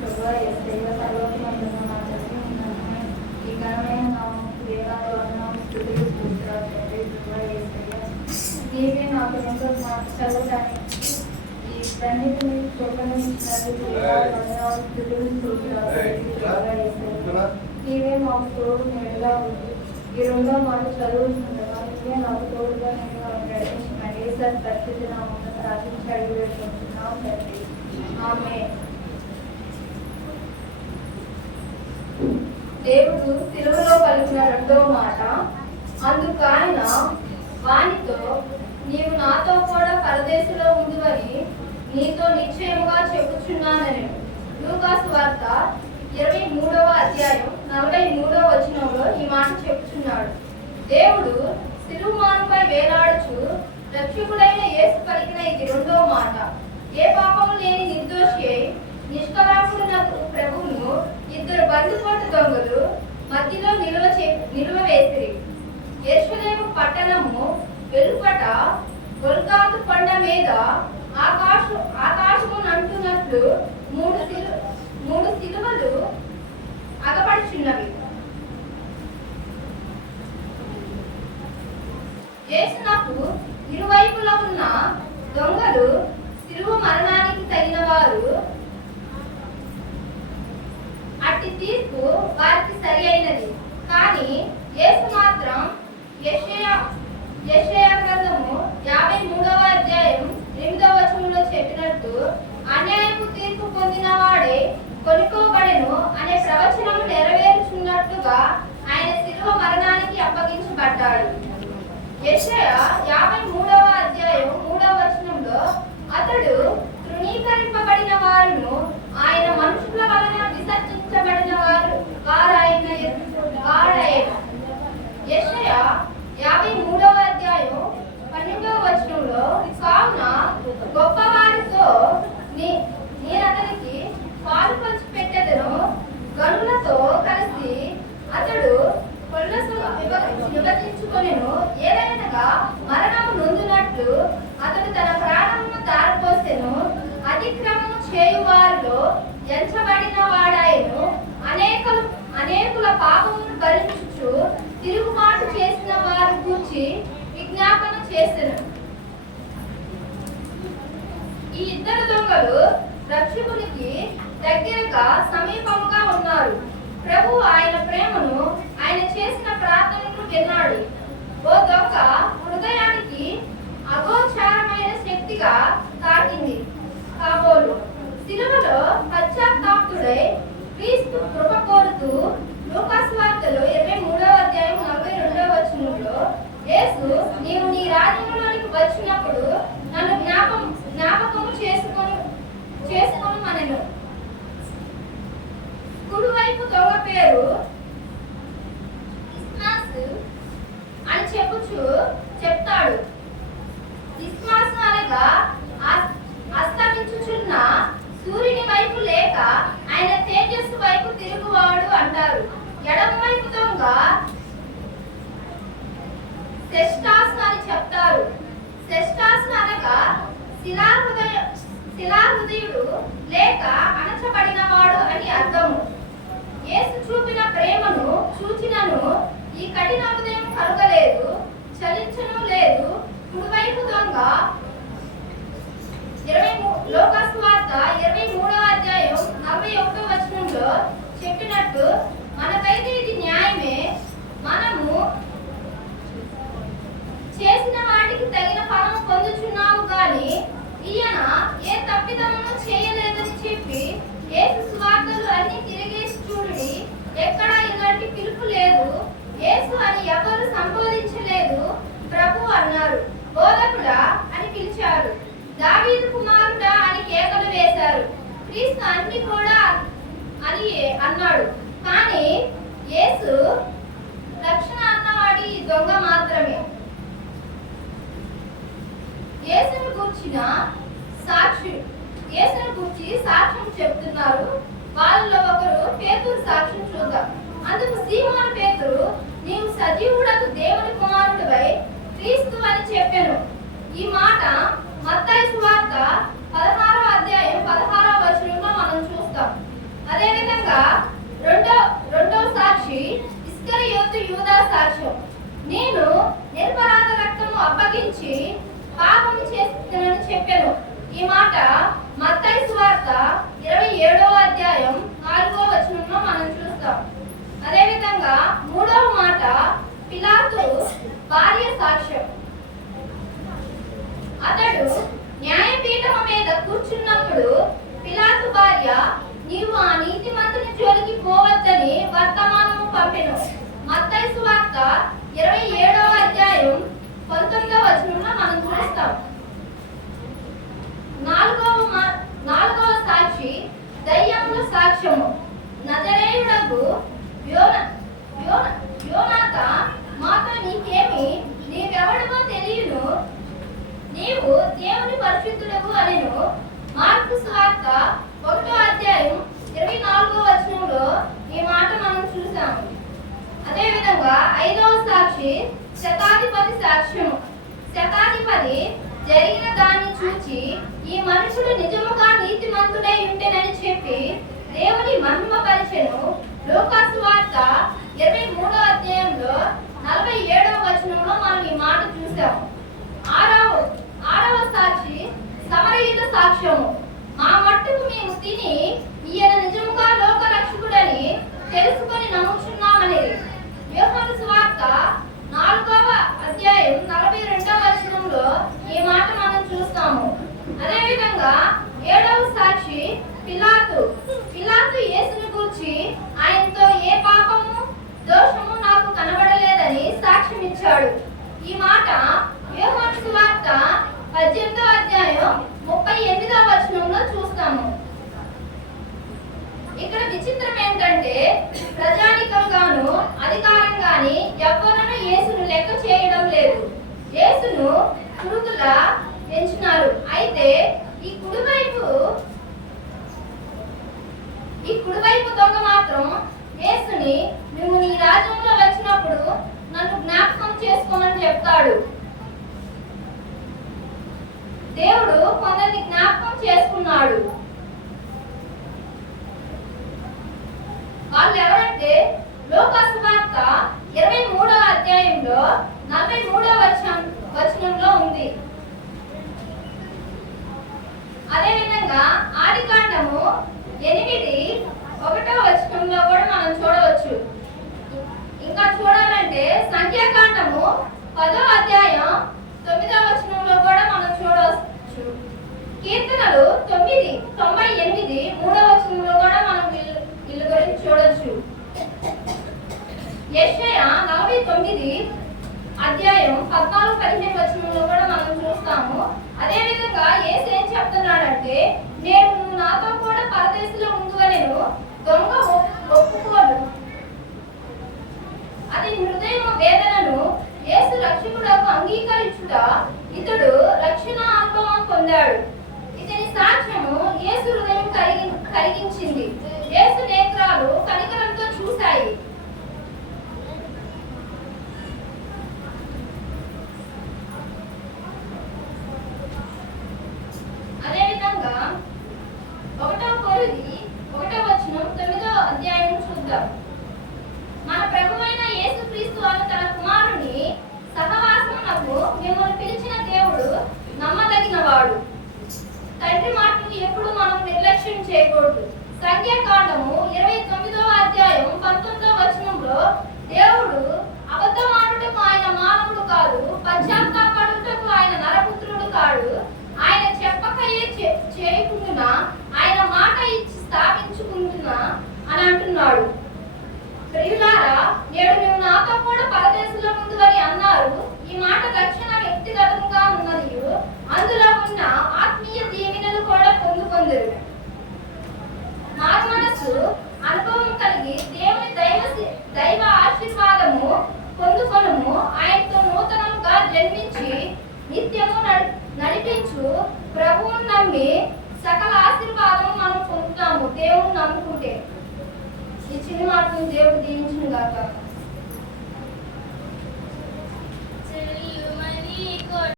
ప్రభువా యేసయ్య పరలోకమందున్న మా తండ్రి ఉన్నాను. ఈ ఘనమైన నామముకు వేలాది వందనాలు స్తుతులు స్తోత్రాలు తండ్రి. ప్రభువా యేసయ్య నీవే నాకు ఎంతో చదవటానికి ఈ అన్నిటిని ప్రకటించినందుకు వేలాది వందనాలు స్తుతులు స్తోత్రాలు తండ్రి. ప్రభువా యేసయ్య నీవే మాకు తోడు నీడగా ఉంది. ఈ రెండో మాట చదువుతుండగా నీవే నాకు తోడుగా నేను నడిపించిన యేసయ్య పరిస్థితి నామమున ప్రార్థించి అడిగి వేడుకుంటున్నాం తండ్రి. ఆమేన్. దేవుడు సిలువలో పలికిన రెండవ మాట, అందుకు ఆయన వానితో, నీవు నాతో కూడా పరదేశంలో ఉండువని నీతో నిశ్చయముగా చెప్పుచున్నానని. లూకా సువార్త 23వ అధ్యాయం 43వ వచనంలో ఈ మాట చెప్పుచున్నాడు. దేవుడు సిలువ మానుపై వేలాడుచు రక్షకుడైన యేసు పలికిన ఇది రెండవ మాట. ఏ పాపము లేని నిర్దోషి అయి నిష్కళంకుడైన ప్రభువును ఇద్దరు బందిపోటు దొంగలు మధ్యలో నిలువ వేసిరి. యెరూషలేము పట్టణము వెలుపట గొల్గొతా కొండ మీద ఆకాశము అంటున్నట్లు మూడు సిలువలు అగపడుచున్నవి. యేసునకు ఇరువైపులా ఉన్న దొంగలు సిలువ మరణానికి తగిన వారు. అట్టి తీర్పు వారికి సరి అయినది. కానీ యేసు మాత్రం యెషయా గ్రంథము 53వ అధ్యాయం 8వ వచనంలో చెప్పినట్టు, అన్యాయపు తీర్పు పొందిన వాడే కొనుక్కోబడెను అనే ప్రవచనము నెరవేరుచున్నట్లుగా ఆయన సిలువ మరణానికి అప్పగించబడ్డాడు. యెషయా 53వ అధ్యాయం 3వ వచనంలో, అతడు తృణీకరింపబడిన వారును ఆయన మనుషుల వలన విసర్జించబడిన వారాయన. యెషయా 53వ అధ్యాయం 12వ వచనంలో, కావున గొప్పవారితో నేనతనికి పాలు పంచి పెట్టెదను, గనులతో కలిసి అతడు కొల్లసు విభజించుకొనెను. ఏదైనగా మరణము నొందినట్లు అతడు తన ప్రాణమును ధారపోసెను. అతిక్రమము చేయువారిలో ఎంచబడిన వాడాయను. అనేకుల పాపమును భరించుచు తిరుగుబాటు చేసిన వారి గూర్చి విజ్ఞాపన చేసెను. ఈ ఇద్దరు దొంగలు రక్షకునికి దగ్గరగా సమీపముగా ఉన్నారు. ప్రభు ఆయన ప్రేమను, ఆయన చేసిన ప్రార్థనను విన్నాడు. ఓ దొంగ హృదయానికి అగోచరమైన శక్తిగా తాకింది కాబోలు. సిలువలో పశ్చాత్తాపుడై క్రీస్తు కృప కోరుతూ లూకా సువార్తలో 23వ అధ్యాయం 42వ వచనంలో, యేసు నీవు నీ రాజ్యంలోనికి వచ్చినప్పుడు నన్ను జ్ఞాపకము చేసుకొనుమనెను. కుడివైపు దొంగ పేరు ఇస్మాసు అని చెప్తాడు. ఇస్మాసు అనగా అస్తమించుచున్న సూర్యుని వైపు లేక ఆయన తేజస్సు వైపు తిరుగువాడు అంటారు. ఎడమ వైపు దొంగ సెస్టాస్ అని చెప్తారు. సెస్టాస్ అనగా శిలాహృదయుడు లేక అణచబడినవాడు అని అర్థము. యేసు చూపిన ప్రేమను చూచినను ఈ కఠిన హృదయం కలుగలేదు, చలించను లేదు. కుడివైపు దొంగ లూకా సువార్త 23వ అధ్యాయం 41వ వచనంలో చెప్పినట్టు, మనకైతే ఇది న్యాయమే, మనము చేసిన వాటికి తగిన ఫలం పొందుచున్నాము గాని ఈయన ఏ తప్పిదమును చేయలేదని చెప్పి యేసు సువార్తలు అన్ని తిరిగేసి చూడుడి, ఎక్కడ ఇలాంటి పిలుపు లేదు, యేసు అని ఎవరు సంబోధించలేదు. ప్రభు అన్నారు, బోధకుడా అని పిలిచారు, దావీదు కుమారుడా అని కేకలు వేశారు. క్రీస్తు అన్ని కూడా అని అన్నాడు. కానీ యేసు రక్షణ అన్నవాడి ఈ దొంగ మాత్రమే. యేసును గూర్చి సాక్ష్యం చెప్తున్నారు. వాళ్ళలో ఒకరు పేతురు సాక్ష్యం చూద్దాం. అందుకు సీమోను పేతురు, నీవు సజీవుడకు దేవుని కుమారుడివై క్రీస్తు అని చెప్పెను. ఈ మాట మత్తయి సువార్త 16వ అధ్యాయం 16వ వచనంలో మనం చూస్తాం. సాక్షి ఇస్కరియోతు యూదా సాక్ష్యం. నేను నిరపరాధ రక్తము అప్పగించి పాపము చేస్తున్నానని చెప్పాను. ఈ మాట మత్తయి సువార్త 27వ అధ్యాయం 4వ వచనంలో మనం చూస్తాం. అదేవిధంగా 3వ మాట పిలాతు భార్య సాక్ష్యం. అతడు న్యాయపీఠము మీద కూర్చున్నప్పుడు పిలాతు భార్య, నీవు ఆ నీతిమంతుని జోలికి పోవద్దని వర్తమానము పంపెను. మత్తయి సువార్త 27వ అధ్యాయం 19వ వచనంలో మనం చూస్తాం. నాలుగవ సాక్షి దయ్యముల సాక్ష్యము. నజరేయుడగు యోనాత మాతో నీకేమి, నీవెవడమో తెలియను, నీవు దేవుని పరిశుద్ధుడవు అనెను. మార్కు సువార్త 1వ అధ్యాయం 24వ వచనంలో ఈ మాట మనం చూసాము. అదేవిధంగా 5వ సాక్షి శతాధిపతి సాక్ష్యము. శతాధిపతి జరిగిన దాన్ని చూచి ఈ మనుషుడు నిజముగా నీతిమంతుడై ఉంటేనని చెప్పి దేవుని మహిమపరిచెను. లూకా సువార్త 23వ అధ్యాయంలో 47వ వచనంలో మనం ఈ మాట చూసాము. ఆరవ సాక్షి సమరయుల సాక్ష్యము. మా మట్టుకు మేము తిని ఈయన నిజముగా లోక రక్షకుడని తెలుసుకొని నమ్ముచున్నామనేది. యోహాను సువార్త 4వ అధ్యాయం 42వ వచనంలో ఈ మాట మనం చూస్తాము. అదేవిధంగా 7వ సాక్షి పిలాతు. యేసుని గూర్చి ఆయనతో ఏ పాపము దోషము నాకు కనబడలేదని సాక్ష్యం ఇచ్చాడు. ఈ మాట యోహాను సువార్త 18వ అధ్యాయం 38వ వచనంలో చూస్తాము. ఇక్కడ విచిత్రం ఏంటంటే ప్రజానికంగాను అధికారంగాని ఎవ్వరూ యేసును లెక్క చేయడం లేదు. యేసును పురుగులా పెంచినారు. అయితే ఈ కుడివైపు దొంగ మాత్రం యేసుని, నువ్వు నీ రాజ్యంలో వచ్చినప్పుడు నన్ను జ్ఞాపకం చేసుకోమని చెప్తాడు. దేవుడు కొందరిని జ్ఞాపకం చేసుకున్నాడు. వాళ్ళు ఎవరంటే లూకా సువార్త 23వ అధ్యాయంలో 43వ వచనంలో ఉంది. అదేవిధంగా ఆదికాండము 8:1వ వచనంలో కూడా మనం చూడవచ్చు. ఇంకా చూడాలంటే సంఖ్యాకాండము 10వ అధ్యాయం 9వ వచనంలో కూడా మనం చూడవచ్చు. కీర్తనలు 98 3వ వచనంలో కూడా మనం వీళ్ళ గురించి చూడొచ్చు. యెషయా 49 అధ్యాయం 14-15 వచనంలో కూడా మనం చూస్తాము. అదే విధంగా యేసు ఏం చెప్తున్నాడంటే, నేను నువ్వు నాతో కూడా పరదేశంలో ఉండువలెను, దొంగ ఒప్పుకోడు. అది హృదయం వేదనను యేసు రక్షకుడకు అంగీకరించుట, ఇతడు రక్షణ అనుభవం పొందాడు. ఇతని సాక్ష్యము యేసు హృదయం కరిగించింది. యేసు నేత్రాలు కనికరంతో చూశాయి. అదేవిధంగా 1వ కొరింథీ 1వ వచనం 9వ అధ్యాయం చూద్దాం. మన ప్రభువైన యేసుక్రీస్తు అను తన కుమారుని సహవాసమునకు మిమ్మల్ని పిలిచిన దేవుడు నమ్మదగినవాడు. తండ్రి మాటను ఎప్పుడు మనం నిర్లక్ష్యం చేయకూడదు. సంఖ్యాకాండము 29వ అధ్యాయం 19వ వచనంలో దేవుడు అబద్ధమాడుటకు ఆయన మానవుడు కాదు, పశ్చాత్తాపడుటకు ఆయన నరపుత్రుడు కాడు, ఆయన చెప్పకయే చేయకుంటున్నా, ఆయన మాట ఇచ్చి స్థాపించుకుంటున్నా అని అంటున్నాడు. ప్రియులారా, నేడు నువ్వు నాతో కూడా పరదేశంలో ఉందని అన్నారు. ఈ మాట రక్షణ వ్యక్తిగతంగా ఉన్నది, అందులో ఉన్న ఆత్మీయ దీవెనలు కూడా పొందుకొందరు. మారు మనసు అనుభవం కలిగి దేవుని దైవ ఆశీర్వాదము పొందుకొనుము. ఆయనతో నూతనంగా జన్మించి నిత్యము నడిపించు ప్రభువును నమ్మి సకల ఆశీర్వాదం మనం పొందుతాము. దేవుని నమ్ముకుంటే. ఈ చిన్న మాటను దేవుడు దీవించును గాక.